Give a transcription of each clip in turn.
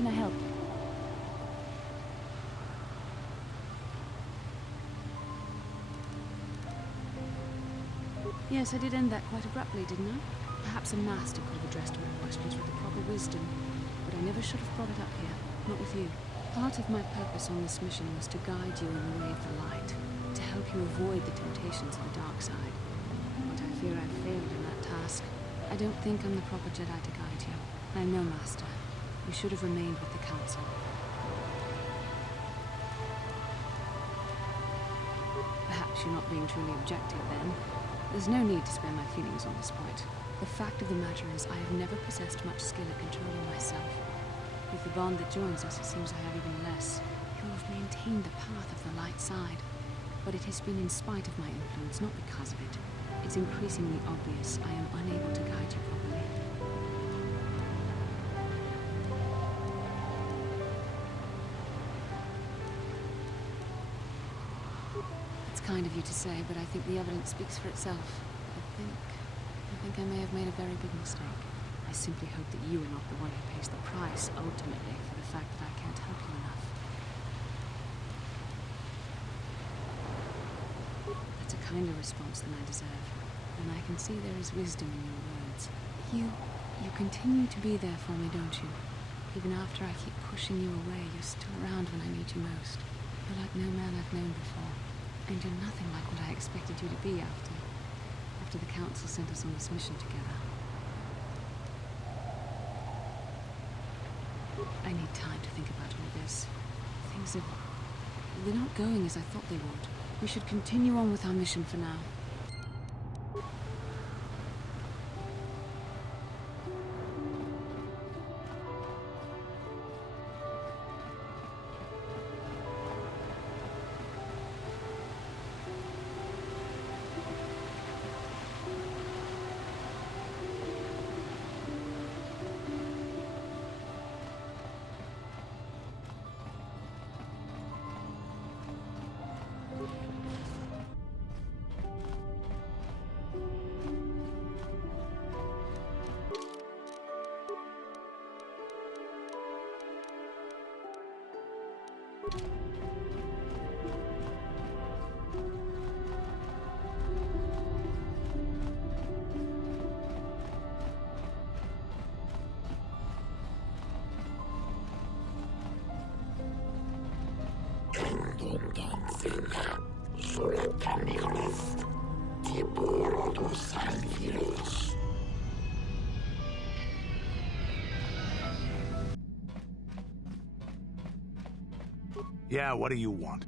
can I help? Yes, I did end that quite abruptly, didn't I? Perhaps a master could have addressed my questions with the proper wisdom, but I never should have brought it up here, not with you. Part of my purpose on this mission was to guide you in the way of the light, to help you avoid the temptations of the dark side. But I fear I've failed in that task. I don't think I'm the proper Jedi to guide you. I'm no master. You should have remained with the Council. Perhaps you're not being truly objective, then. There's no need to spare my feelings on this point. The fact of the matter is, I have never possessed much skill at controlling myself. With the bond that joins us, it seems I have even less. You have maintained the path of the light side. But it has been in spite of my influence, not because of it. It's increasingly obvious I am unable to guide you properly. It's kind of you to say, but I think the evidence speaks for itself. I think I may have made a very big mistake. I simply hope that you are not the one who pays the price, ultimately, for the fact that I can't help you enough. That's a kinder response than I deserve, and I can see there is wisdom in your words. You continue to be there for me, don't you? Even after I keep pushing you away, you're still around when I need you most. You're like no man I've known before, and you're nothing like what I expected you to be after the Council sent us on this mission together. I need time to think about all this. They're not going as I thought they would. We should continue on with our mission for now. Yeah, what do you want?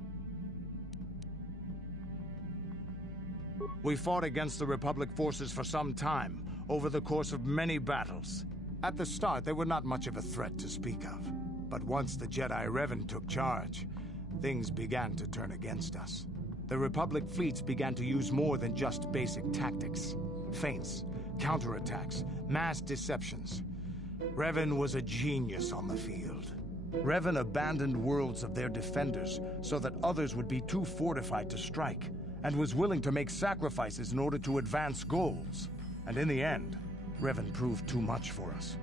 We fought against the Republic forces for some time, over the course of many battles. At the start, they were not much of a threat to speak of. But once the Jedi Revan took charge, things began to turn against us. The Republic fleets began to use more than just basic tactics. Feints, counterattacks, mass deceptions. Revan was a genius on the field. Revan abandoned worlds of their defenders so that others would be too fortified to strike, and was willing to make sacrifices in order to advance goals. And in the end, Revan proved too much for us.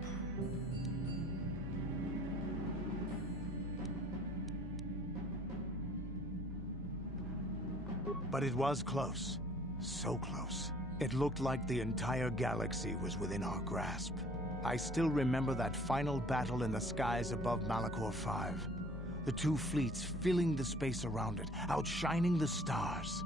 But it was close. So close. It looked like the entire galaxy was within our grasp. I still remember that final battle in the skies above Malachor 5. The two fleets filling the space around it, outshining the stars.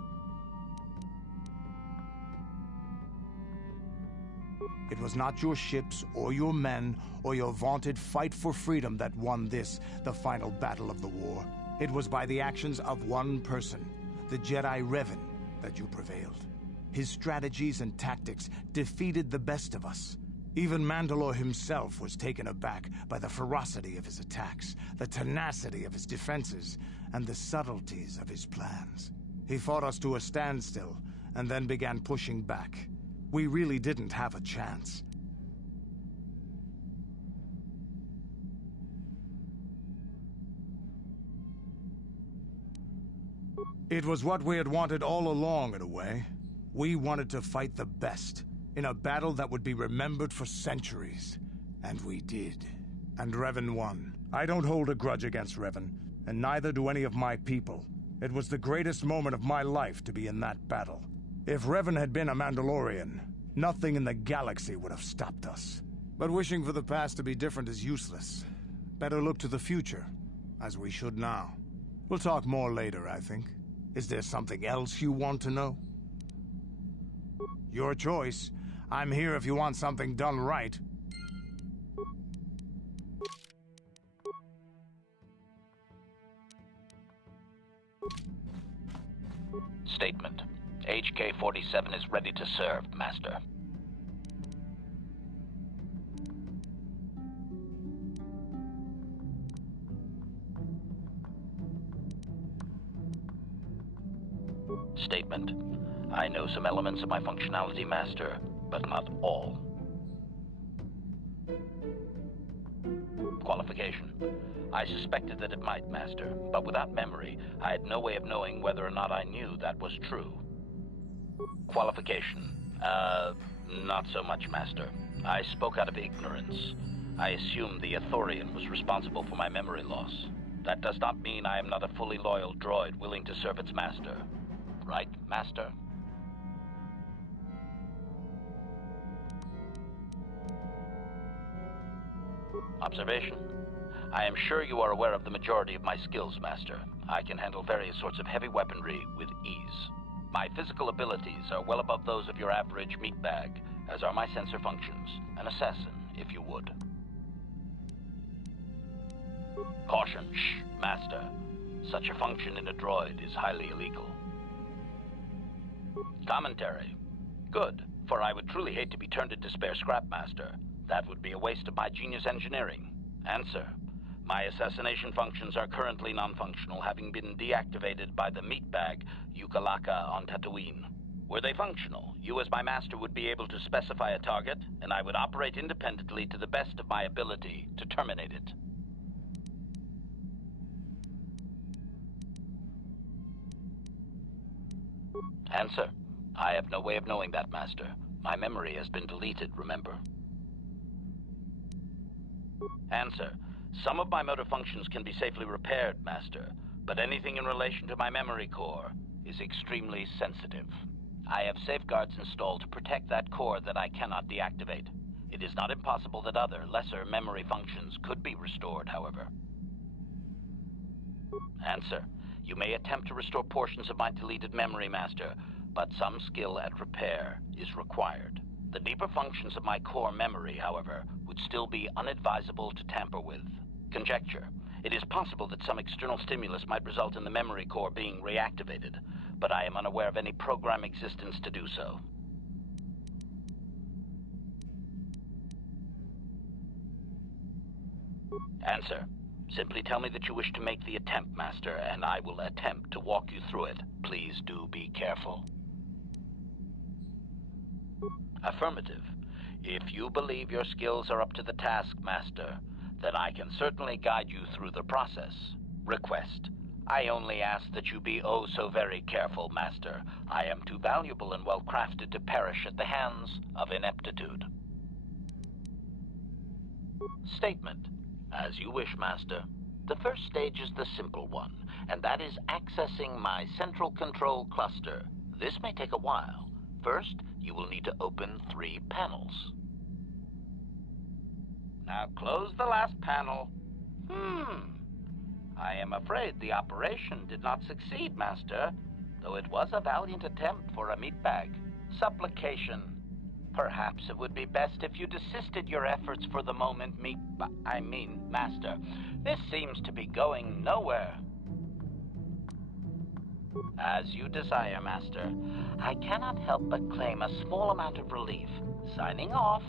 It was not your ships, or your men, or your vaunted fight for freedom that won this, the final battle of the war. It was by the actions of one person, the Jedi Revan, that you prevailed. His strategies and tactics defeated the best of us. Even Mandalore himself was taken aback by the ferocity of his attacks, the tenacity of his defenses, and the subtleties of his plans. He fought us to a standstill, and then began pushing back. We really didn't have a chance. It was what we had wanted all along, in a way. We wanted to fight the best, in a battle that would be remembered for centuries. And we did. And Revan won, I don't hold a grudge against Revan, and neither do any of my people. It was the greatest moment of my life to be in that battle. If Revan had been a Mandalorian, nothing in the galaxy would have stopped us. But wishing for the past to be different is useless. Better look to the future, as we should now. We'll talk more later, I think. Is there something else you want to know? Your choice. I'm here if you want something done right. Statement. HK-47 is ready to serve, Master. Statement. I know some elements of my functionality, Master, but not all. Qualification. I suspected that it might, Master, but without memory, I had no way of knowing whether or not I knew that was true. Qualification. Not so much, Master. I spoke out of ignorance. I assumed the Ithorian was responsible for my memory loss. That does not mean I am not a fully loyal droid willing to serve its master. Right, Master? Observation. I am sure you are aware of the majority of my skills, Master. I can handle various sorts of heavy weaponry with ease. My physical abilities are well above those of your average meatbag, as are my sensor functions. An assassin, if you would. Caution. Shh, Master. Such a function in a droid is highly illegal. Commentary. Good, for I would truly hate to be turned into spare scrap, Master. That would be a waste of my genius engineering. Answer. My assassination functions are currently non-functional, having been deactivated by the meatbag Yukalaka on Tatooine. Were they functional, you as my master would be able to specify a target, and I would operate independently to the best of my ability to terminate it. Answer. I have no way of knowing that, Master. My memory has been deleted, remember? Answer. Some of my motor functions can be safely repaired, Master, but anything in relation to my memory core is extremely sensitive. I have safeguards installed to protect that core that I cannot deactivate. It is not impossible that other, lesser memory functions could be restored, however. Answer. You may attempt to restore portions of my deleted memory, Master, but some skill at repair is required. The deeper functions of my core memory, however, would still be unadvisable to tamper with. Conjecture. It is possible that some external stimulus might result in the memory core being reactivated, but I am unaware of any program existence to do so. Answer. Simply tell me that you wish to make the attempt, Master, and I will attempt to walk you through it. Please do be careful. Affirmative. If you believe your skills are up to the task, Master, then I can certainly guide you through the process. Request. I only ask that you be oh so very careful, Master. I am too valuable and well-crafted to perish at the hands of ineptitude. Statement. As you wish, Master. The first stage is the simple one, and that is accessing my central control cluster. This may take a while. First, you will need to open 3 panels. Now close the last panel. I am afraid the operation did not succeed, Master, though it was a valiant attempt for a meatbag. Supplication. Perhaps it would be best if you desisted your efforts for the moment, Master. This seems to be going nowhere. As you desire, Master. I cannot help but claim a small amount of relief. Signing off.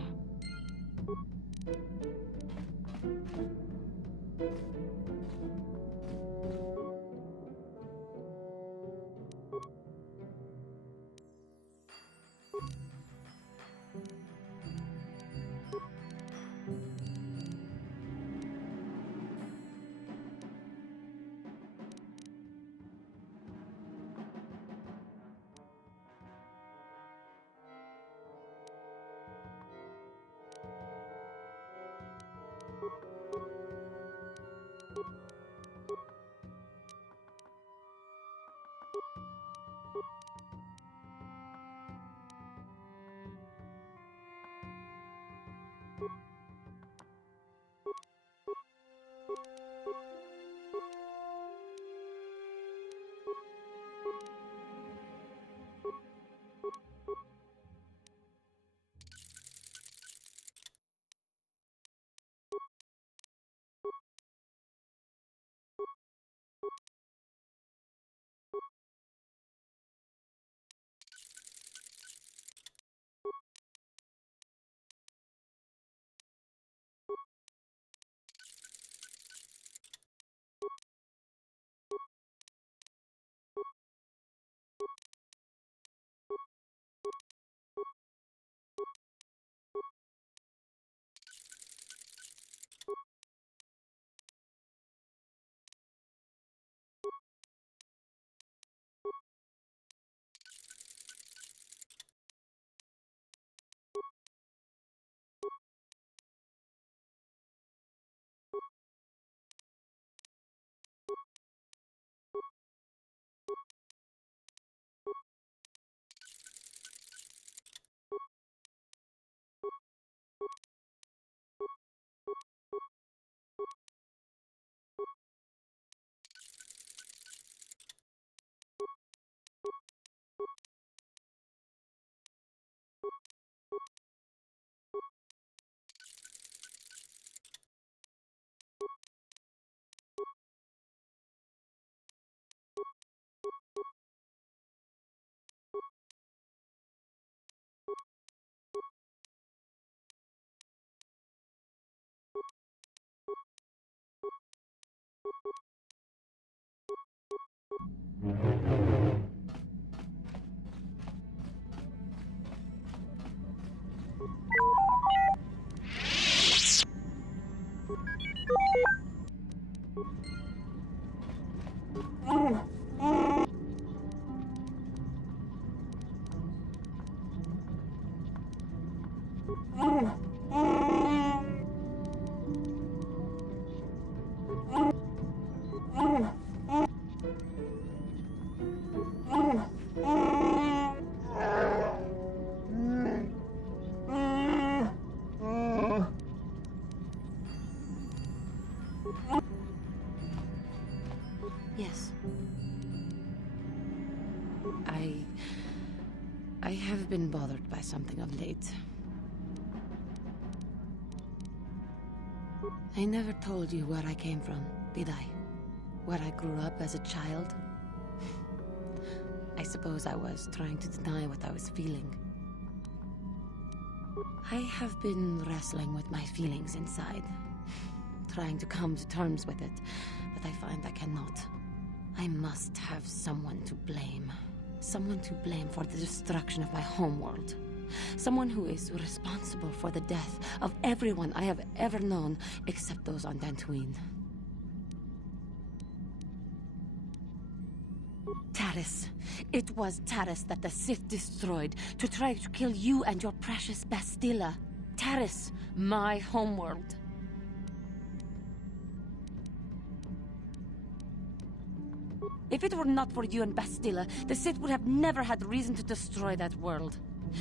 Yes. I have been bothered by something of late. I never told you where I came from, did I? Where I grew up as a child? I suppose I was trying to deny what I was feeling. I have been wrestling with my feelings inside, trying to come to terms with it, but I find I cannot. I must have someone to blame. Someone to blame for the destruction of my homeworld. Someone who is responsible for the death of everyone I have ever known, except those on Dantooine. Taris. It was Taris that the Sith destroyed to try to kill you and your precious Bastilla. Taris, my homeworld. If it were not for you and Bastilla, the Sith would have never had reason to destroy that world.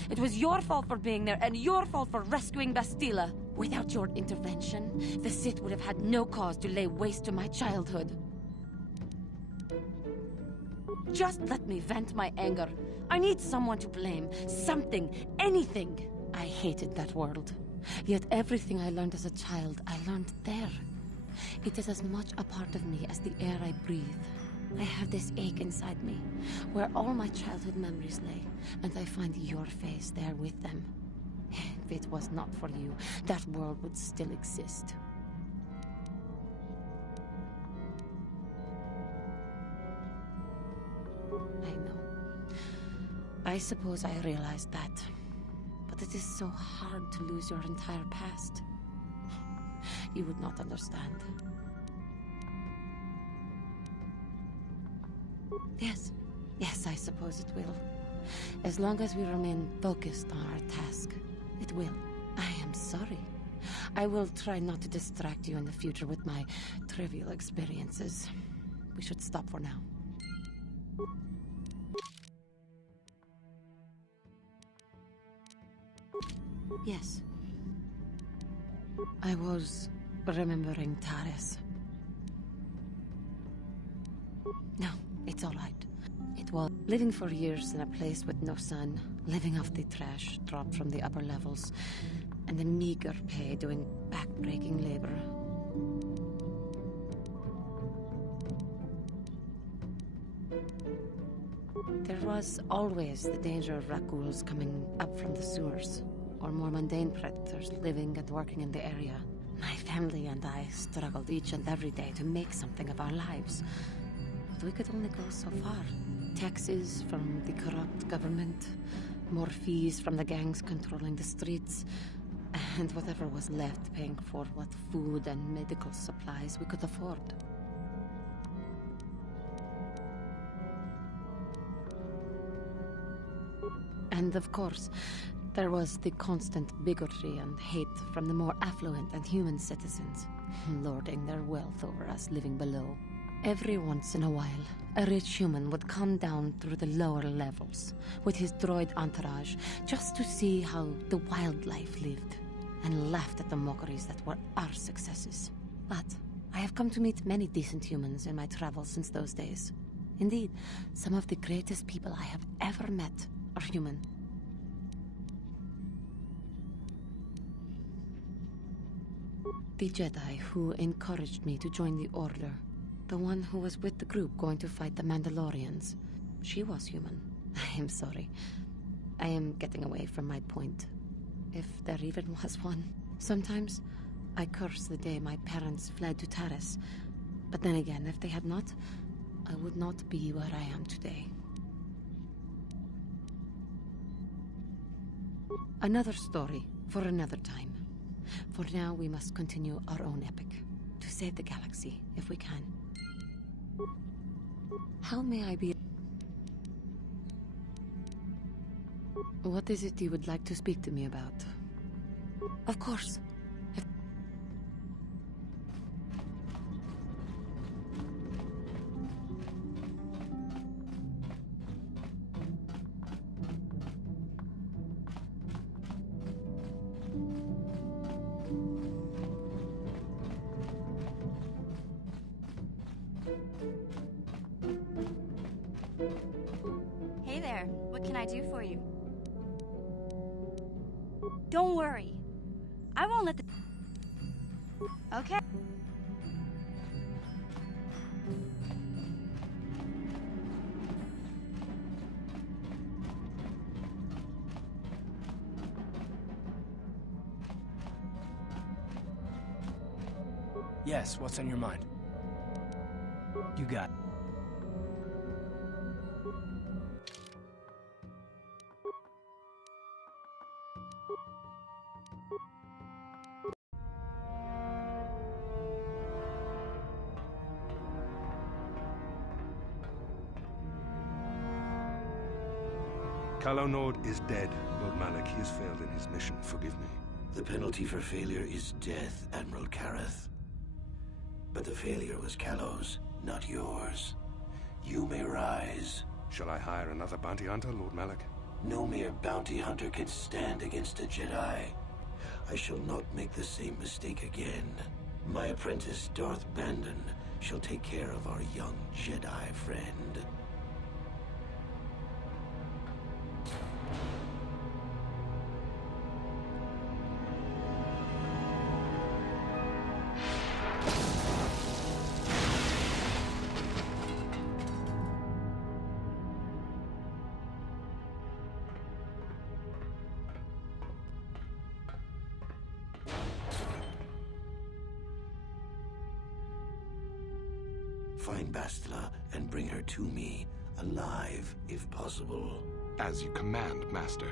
It was your fault for being there, and your fault for rescuing Bastilla. Without your intervention, the Sith would have had no cause to lay waste to my childhood. Just let me vent my anger. I need someone to blame. Something. Anything. I hated that world. Yet everything I learned as a child, I learned there. It is as much a part of me as the air I breathe. I have this ache inside me, where all my childhood memories lay, and I find your face there with them. If it was not for you, that world would still exist. I know. I suppose I realized that. But it is so hard to lose your entire past. You would not understand. Yes, I suppose it will. As long as we remain focused on our task, it will. I am sorry. I will try not to distract you in the future with my trivial experiences. We should stop for now. Yes. I was remembering Taris. No, it's all right. It was living for years in a place with no sun, living off the trash dropped from the upper levels, and the meager pay doing back-breaking labor. There was always the danger of raccoons coming up from the sewers, or more mundane predators living and working in the area. My family and I struggled each and every day to make something of our lives. But we could only go so far. Taxes from the corrupt government, more fees from the gangs controlling the streets, and whatever was left paying for what food and medical supplies we could afford. And of course, there was the constant bigotry and hate from the more affluent and human citizens, lording their wealth over us living below. Every once in a while, a rich human would come down through the lower levels with his droid entourage just to see how the wildlife lived, and laughed at the mockeries that were our successes. But I have come to meet many decent humans in my travels since those days. Indeed, some of the greatest people I have ever met are human. The Jedi who encouraged me to join the Order, the one who was with the group going to fight the Mandalorians, she was human. I am sorry. I am getting away from my point, if there even was one. Sometimes I curse the day my parents fled to Taris, but then again, if they had not, I would not be where I am today. Another story for another time. For now, we must continue our own epic, to save the galaxy, if we can. How may I be... What is it you would like to speak to me about? Of course. Hey there, what can I do for you? Don't worry. I won't let the... Okay. Yes, what's on your mind? You got it. Calo Nord is dead, Lord Malak. He has failed in his mission. Forgive me. The penalty for failure is death, Admiral Kareth. But the failure was Calo's, not yours. You may rise. Shall I hire another bounty hunter, Lord Malak? No mere bounty hunter can stand against a Jedi. I shall not make the same mistake again. My apprentice, Darth Bandon, shall take care of our young Jedi friend. Find Bastila and bring her to me, alive, if possible. As you command, Master.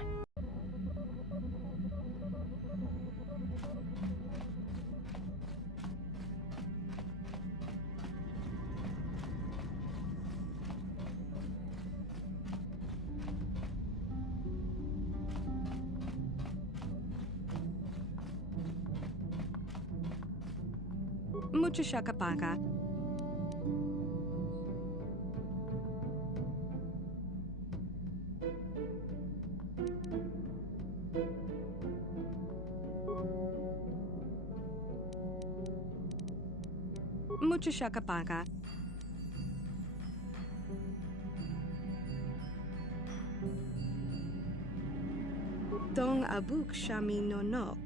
Mucho shakapaka. Mucho shakapaka. Dong abuk shami no nok.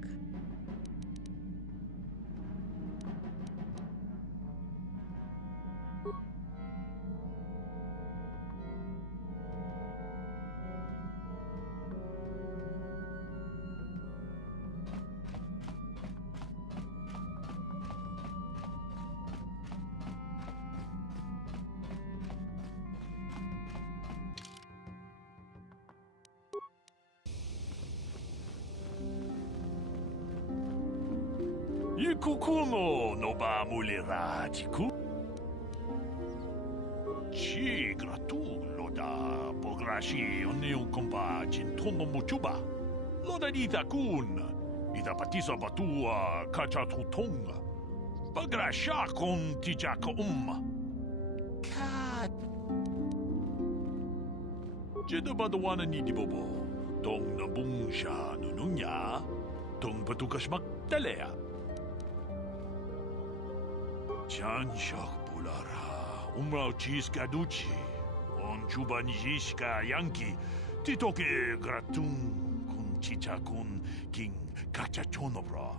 Kukuno no ba mulera tiku. Chi gratulo da pograshi oneu kompa jintono muchuba. Loda dita kun. Ita patisa batua kacha tutonga. Pagrasha kon tijaka Kat. Jeda badawana ni di bobo. Tong nabungsha nununya. Tong patukas magtalea. Chanshak bulara, umrao chiska duchi, on chubanjiska yanki, titoke gratun kun chichakun king kachachonobra,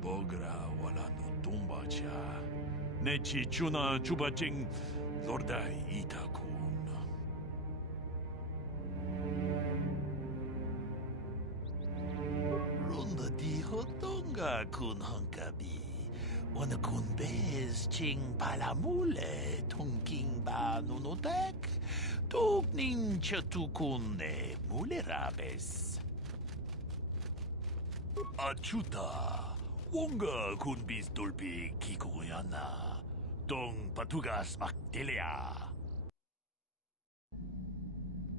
bogra wala no tumbacha, nechi chuna chubaching lordai itakun. Ronda di hotonga kun hankabi. Wana kun bez ching palamule tongking ba nunotek tuk nin chatukun ne mulerabes. Achuta wonga kun bis dolpi kikoyana tong patugas maktelea.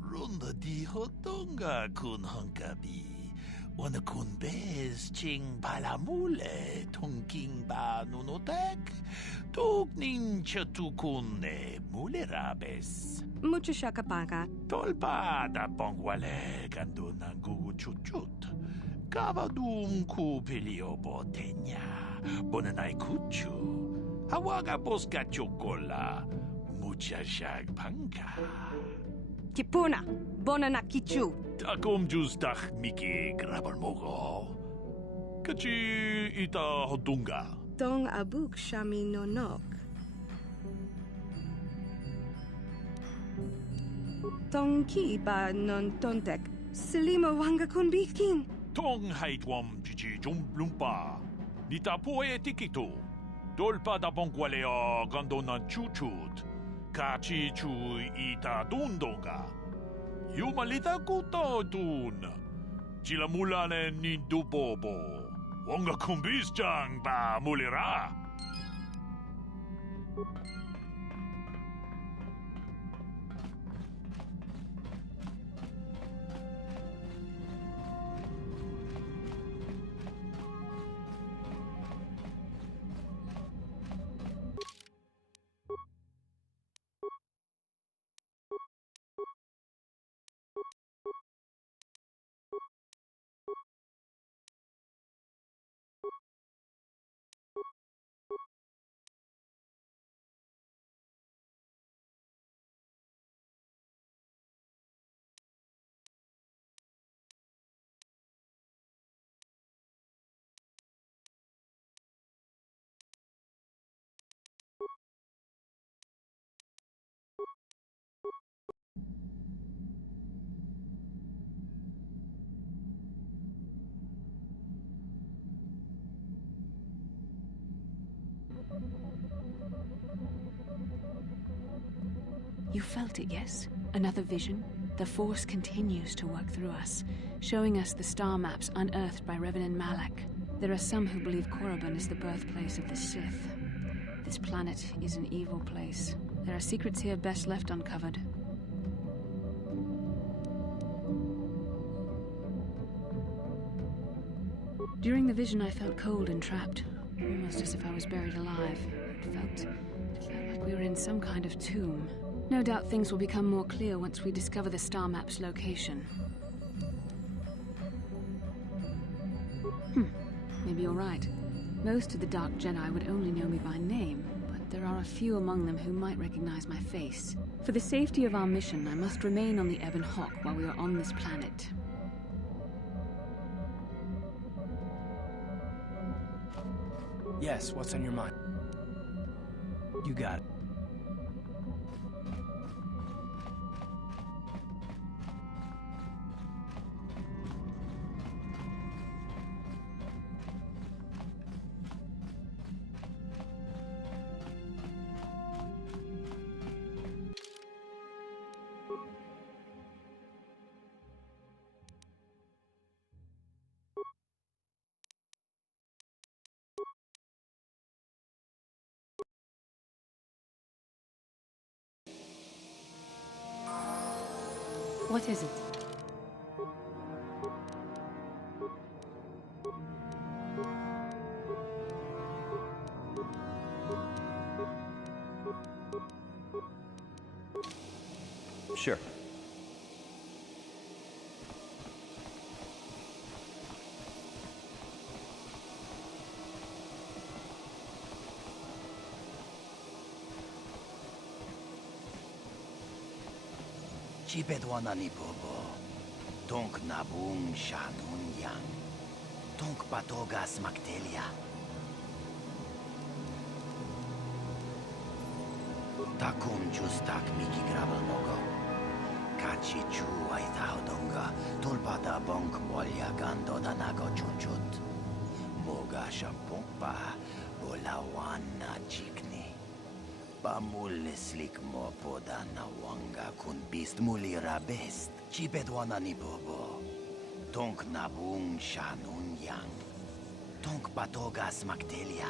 Ronda di hotonga kun hankabi. Wana kun bez ching palamule tongking ba nunotek tuk nin chatukun ne mulerabes. Mucho shakapaka. Tolpa da bongwale gando nangugu chuchut. Kavadum ku pelio botenya. Bonanai kuchu. Hawaga boska chokola. Mucha shag panka. Tipuna. Bonanakichu. Takom justach miki grabalmogo. Kachi ita hotunga. Dong abuk shami no nok. Dong ki ba non tontek. Selima wanga kun bikin. Tong haitwam chichi lumpa. Nita poe tikito. Dolpa da bonkwalea gandona chuchut. Kachi chu ita dundonga. Yumalita kuto dun. Chila mulane nindu bobo. Wonga kumbis jang ba mulira. You felt it, yes? Another vision? The Force continues to work through us, showing us the star maps unearthed by Reverend Malak. There are some who believe Korriban is the birthplace of the Sith. This planet is an evil place. There are secrets here best left uncovered. During the vision, I felt cold and trapped, almost as if I was buried alive. It felt like we were in some kind of tomb. No doubt things will become more clear once we discover the star map's location. Maybe you're right. Most of the Dark Jedi would only know me by name, but There are a few among them who might recognize my face. For the safety of our mission, I must remain on the Ebon Hawk while we are on this planet. Yes, what's on your mind? You got it. What is it? Sure. Chipedwanani bobo. Tonk nabung shanun yang. Tonk patogas maktelia. Takum justak miki grabel nogo. Kachi chu ay taudonga. Tulpada bonk molya gando danago chunchut. Moga shampumpa. Bolawan na chikni. Pamulislik mo poda na wanga kun bist mulira best. Chipedwana ni bobo. Tonk nabung shanun yang. Tonk patogas maktelia.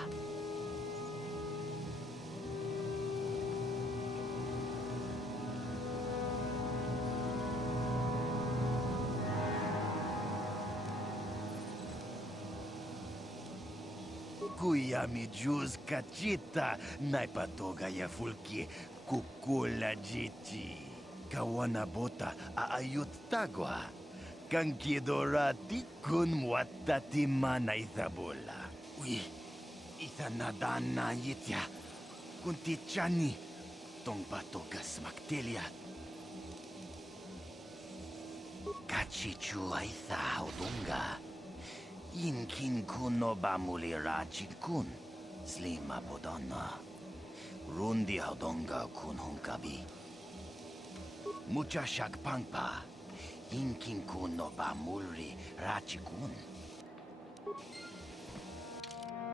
Kuya mi juz kachita naipatoga ya fulki kukula jiti. Kawana bota aayut tagwa. Kankidorati kun mwatati mana ithabola. Uy, ithanadana yitya. Kuntichani. Tong patogas maktelia. Kachichu aitha haudunga. Inkin kuno bamulira chikun. Slima bodonna. Rundi haudonga kun hunkabi. Mucha shakpangpa. Inkin kuno bamulri rachikun.